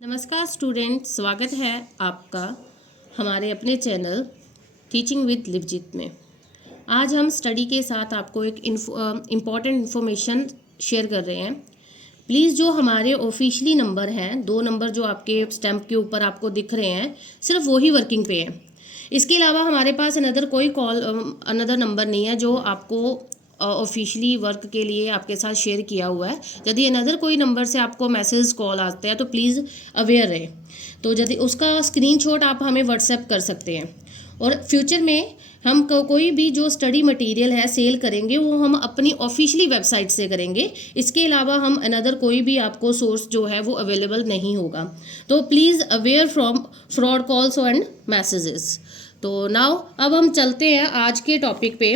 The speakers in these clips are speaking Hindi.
नमस्कार स्टूडेंट, स्वागत है आपका हमारे अपने चैनल टीचिंग विद लिवजीत में। आज हम स्टडी के साथ आपको एक इम्पॉर्टेंट इन्फॉर्मेशन शेयर कर रहे हैं। प्लीज़ जो हमारे ऑफिशियली नंबर हैं, 2 नंबर जो आपके स्टैम्प के ऊपर आपको दिख रहे हैं, सिर्फ वही वर्किंग पे हैं। इसके अलावा हमारे पास अनदर नंबर नहीं है जो आपको ऑफिशियली वर्क के लिए आपके साथ शेयर किया हुआ है। यदि अनदर कोई नंबर से आपको मैसेज कॉल आते हैं तो प्लीज़ अवेयर रहे। तो यदि उसका स्क्रीनशॉट आप हमें व्हाट्सएप कर सकते हैं। और फ्यूचर में हम कोई भी जो स्टडी मटेरियल है सेल करेंगे वो हम अपनी ऑफिशियली वेबसाइट से करेंगे। इसके अलावा हम अनदर कोई भी आपको सोर्स जो है वो अवेलेबल नहीं होगा। तो please aware from fraud calls and messages. तो नाउ अब हम चलते हैं आज के टॉपिक पे।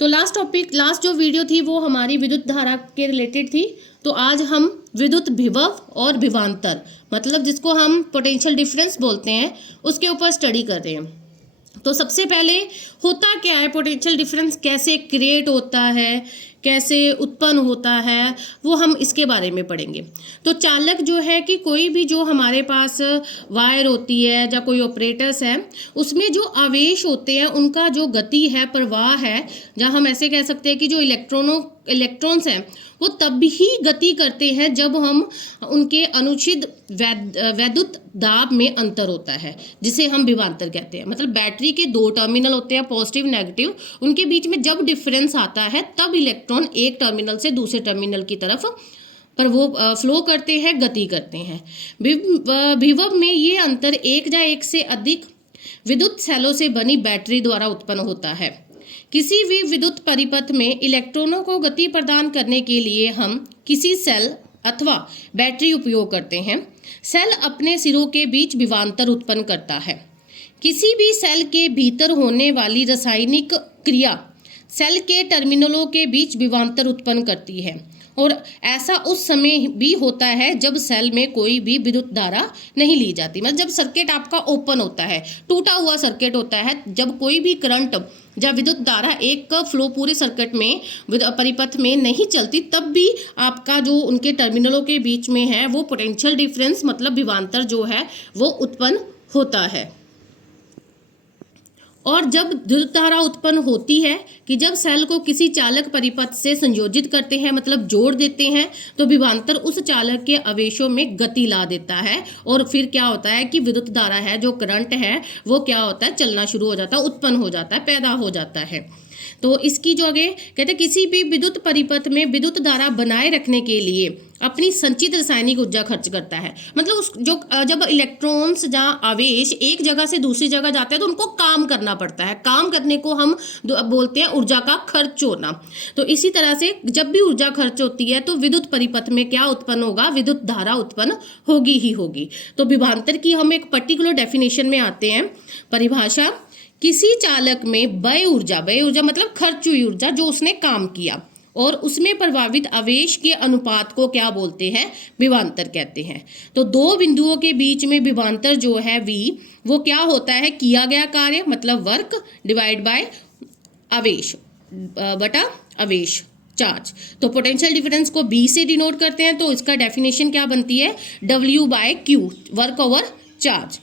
तो लास्ट जो वीडियो थी वो हमारी विद्युत धारा के रिलेटेड थी। तो आज हम विद्युत विभव और विभवांतर, मतलब जिसको हम पोटेंशियल डिफरेंस बोलते हैं, उसके ऊपर स्टडी कर रहे हैं। तो सबसे पहले होता क्या है पोटेंशियल डिफरेंस, कैसे क्रिएट होता है, कैसे उत्पन्न होता है, वो हम इसके बारे में पढ़ेंगे। तो चालक जो है कि कोई भी जो हमारे पास वायर होती है या कोई ऑपरेटर्स है, उसमें जो आवेश होते हैं उनका जो गति है, प्रवाह है, जहाँ हम ऐसे कह सकते हैं कि जो इलेक्ट्रॉन्स हैं वो तब ही गति करते हैं जब हम उनके अनुचित वैद्युत दाब में अंतर होता है, जिसे हम विभवांतर कहते हैं। मतलब बैटरी के 2 टर्मिनल होते हैं, पॉजिटिव नेगेटिव, उनके बीच में जब डिफरेंस आता है तब इलेक्ट्रॉन एक टर्मिनल से दूसरे टर्मिनल की तरफ पर वो फ्लो करते हैं, गति करते हैं। विभव में ये अंतर एक या एक से अधिक विद्युत सेलों से बनी बैटरी द्वारा उत्पन्न होता है। किसी भी विद्युत परिपथ में इलेक्ट्रॉनों को गति प्रदान करने के लिए हम किसी सेल अथवा बैटरी उपयोग करते हैं। सेल अपने सिरों के बीच विभवांतर उत्पन्न करता है। किसी भी सेल के भीतर होने वाली रासायनिक क्रिया सेल के टर्मिनलों के बीच विभवांतर उत्पन्न करती है, और ऐसा उस समय भी होता है जब सेल में कोई भी विद्युत धारा नहीं ली जाती। मतलब जब सर्किट आपका ओपन होता है, टूटा हुआ सर्किट होता है, जब कोई भी करंट या विद्युत धारा एक फ्लो पूरे सर्किट में परिपथ में नहीं चलती, तब भी आपका जो उनके टर्मिनलों के बीच में है वो पोटेंशियल डिफरेंस मतलब विभवांतर जो है वो उत्पन्न होता है। और जब विद्युत धारा उत्पन्न होती है कि जब सेल को किसी चालक परिपथ से संयोजित करते हैं, मतलब जोड़ देते हैं, तो विभवांतर उस चालक के आवेशों में गति ला देता है, और फिर क्या होता है कि विद्युत धारा है, जो करंट है, वो क्या होता है, चलना शुरू हो जाता है, उत्पन्न हो जाता है, पैदा हो जाता है। तो इसकी जो आगे कहते हैं किसी भी विद्युत परिपथ में विद्युत धारा बनाए रखने के लिए अपनी संचित रासायनिक ऊर्जा खर्च करता है। मतलब जब इलेक्ट्रॉन्स या आवेश एक जगह से दूसरी जगह जाते हैं तो उनको काम करना पड़ता है। काम करने को हम बोलते हैं ऊर्जा का खर्च होना। तो इसी तरह से जब भी ऊर्जा खर्च होती है तो विद्युत परिपथ में क्या उत्पन्न होगा, विद्युत धारा उत्पन्न होगी ही होगी। तो विभवांतर की हम एक पर्टिकुलर डेफिनेशन में आते हैं। परिभाषा: किसी चालक में व्यय ऊर्जा मतलब खर्च हुई ऊर्जा जो उसने काम किया, और उसमें प्रभावित आवेश के अनुपात को क्या बोलते हैं, विभवांतर कहते हैं। तो 2 बिंदुओं के बीच में विभवांतर जो है V, वो क्या होता है, किया गया कार्य मतलब वर्क डिवाइड बाय आवेश बटा आवेश चार्ज। तो पोटेंशियल डिफरेंस को B से डिनोट करते हैं। तो इसका डेफिनेशन क्या बनती है, W/Q, वर्क ओवर चार्ज।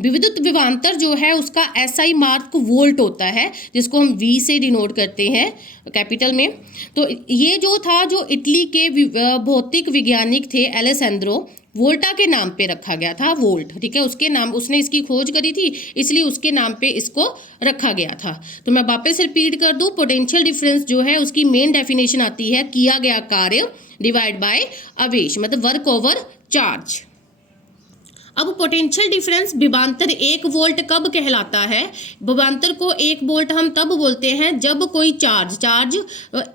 विद्युत विभवांतर जो है उसका SI मार्क वोल्ट होता है, जिसको हम V से डिनोट करते हैं कैपिटल में। तो ये जो था, जो इटली के भौतिक वैज्ञानिक थे एलेसेंद्रो वोल्टा के नाम पे रखा गया था, वोल्ट, ठीक है, उसके नाम, उसने इसकी खोज करी थी इसलिए उसके नाम पे इसको रखा गया था। तो मैं वापस रिपीट कर दूं, पोटेंशियल डिफरेंस जो है उसकी मेन डेफिनेशन आती है किया गया कार्य डिवाइड बाय आवेश, मतलब वर्क ओवर चार्ज। अब पोटेंशियल डिफरेंस विभवांतर 1 वोल्ट कब कहलाता है? विभवांतर को 1 वोल्ट हम तब बोलते हैं जब कोई चार्ज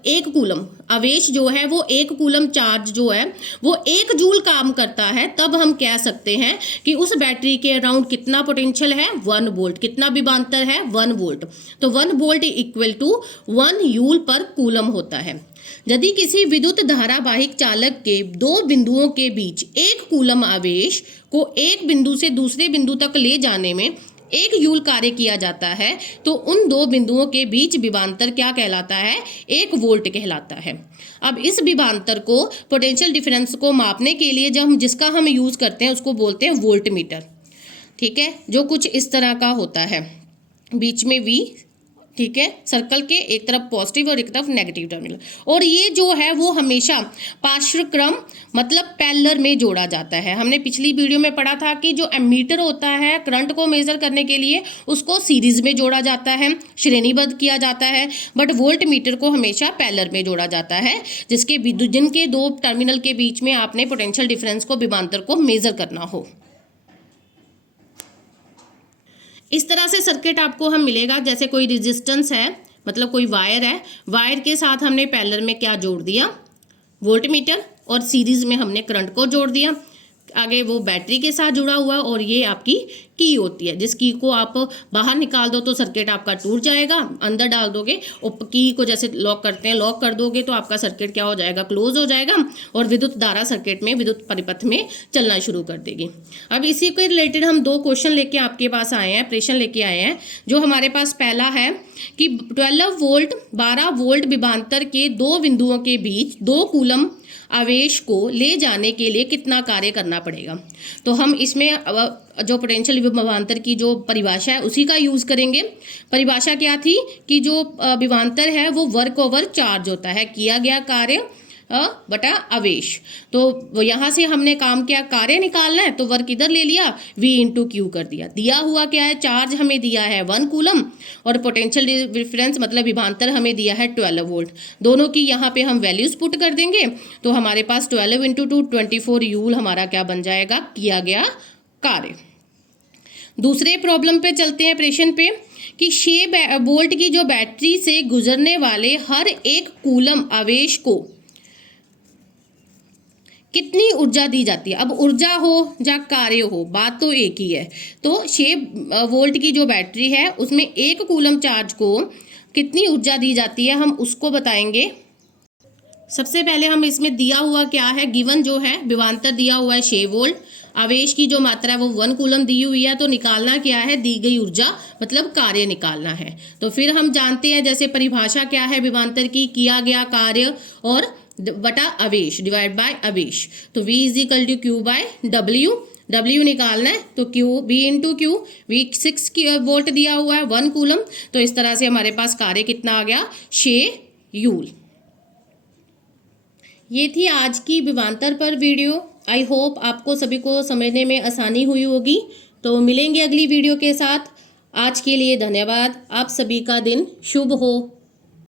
1 कूलम, आवेश जो है वो 1 कूलम चार्ज जो है वो 1 जूल काम करता है, तब हम कह सकते हैं कि उस बैटरी के अराउंड कितना पोटेंशियल है, 1 वोल्ट। कितना विभवांतर है, 1 वोल्ट। तो 1 वोल्ट इक्वल टू 1 यूल पर कूलम होता है। यदि किसी विद्युत धारावाहिक चालक के 2 बिंदुओं के बीच 1 कूलम आवेश को एक बिंदु से दूसरे बिंदु तक ले जाने में 1 यूल कार्य किया जाता है तो उन 2 बिंदुओं के बीच विभवांतर क्या कहलाता है? 1 वोल्ट कहलाता है। अब इस विभवांतर को, पोटेंशियल डिफरेंस को मापने के लिए जिसका हम यूज़ करते हैं उसको बोलते हैं वोल्ट मीटर। ठीक है, जो कुछ इस तरह का होता है, बीच में V, ठीक है, सर्कल के एक तरफ पॉजिटिव और एक तरफ नेगेटिव टर्मिनल, और ये जो है वो हमेशा पार्श्वक्रम मतलब पैरेलल में जोड़ा जाता है। हमने पिछली वीडियो में पढ़ा था कि जो एमीटर होता है करंट को मेजर करने के लिए उसको सीरीज में जोड़ा जाता है, श्रेणीबद्ध किया जाता है, बट वोल्ट मीटर को हमेशा पैरेलल में जोड़ा जाता है, जिनके 2 टर्मिनल के बीच में आपने पोटेंशियल डिफरेंस को, विभवांतर को मेजर करना हो। इस तरह से सर्किट आपको हम मिलेगा, जैसे कोई रेजिस्टेंस है, मतलब कोई वायर है, वायर के साथ हमने पैरेलल में क्या जोड़ दिया? वोल्ट मीटर, और सीरीज में हमने करंट को जोड़ दिया। आगे वो बैटरी के साथ जुड़ा हुआ, और ये आपकी की होती है, जिस की को आप बाहर निकाल दो तो सर्किट आपका टूट जाएगा, अंदर डाल दोगे और की को जैसे लॉक करते हैं, लॉक कर दोगे तो आपका सर्किट क्या हो जाएगा? क्लोज हो जाएगा, और विद्युत धारा सर्किट में, विद्युत परिपथ में चलना शुरू कर देगी। अब इसी के रिलेटेड हम 2 क्वेश्चन लेके आपके पास आए हैं, प्रश्न लेके आए हैं। जो हमारे पास पहला है कि 12 वोल्ट 12 वोल्ट विभवांतर के 2 बिंदुओं के बीच 2 कूलम आवेश को ले जाने के लिए कितना कार्य करना पड़ेगा? तो हम इसमें जो पोटेंशियल विभवांतर की जो परिभाषा है उसी का यूज़ करेंगे। परिभाषा क्या थी कि जो विभवांतर है वो वर्क ओवर चार्ज होता है, किया गया कार्य बटा आवेश। तो यहाँ से हमने काम किया, कार्य निकालना है तो वर्क इधर ले लिया, V इंटू क्यू कर दिया। दिया हुआ क्या है? चार्ज हमें दिया है 1 कूलम, और पोटेंशियल डिफरेंस मतलब विभवांतर हमें दिया है 12 वोल्ट। दोनों की यहाँ पे हम वैल्यूज पुट कर देंगे, तो हमारे पास 12 इंटू 2 24 यूल हमारा क्या बन जाएगा? किया गया कार्य। दूसरे प्रॉब्लम पे चलते हैं, प्रश्न पे, कि 6 वोल्ट की जो बैटरी से गुजरने वाले हर 1 कूलम आवेश को कितनी ऊर्जा दी जाती है? अब ऊर्जा हो या कार्य हो, बात तो एक ही है। तो 6 वोल्ट की जो बैटरी है उसमें 1 कूलम चार्ज को कितनी ऊर्जा दी जाती है, हम उसको बताएंगे। सबसे पहले हम इसमें दिया हुआ क्या है, गिवन जो है विभवांतर दिया हुआ है 6 वोल्ट, आवेश की जो मात्रा है वो 1 कूलम दी हुई है, तो निकालना क्या है? दी गई ऊर्जा मतलब कार्य निकालना है। तो फिर हम जानते हैं, जैसे परिभाषा क्या है विभवांतर की, किया गया कार्य और बटा आवेश डिवाइड बाय आवेश। तो V is equal to Q by W, W निकालना है तो Q V into Q, V 6 volt दिया हुआ है, 1 कूलम, तो इस तरह से हमारे पास कार्य कितना आ गया? 6 यूल। ये थी आज की विभवांतर पर वीडियो। आई होप आपको सभी को समझने में आसानी हुई होगी। तो मिलेंगे अगली वीडियो के साथ। आज के लिए धन्यवाद। आप सभी का दिन शुभ हो।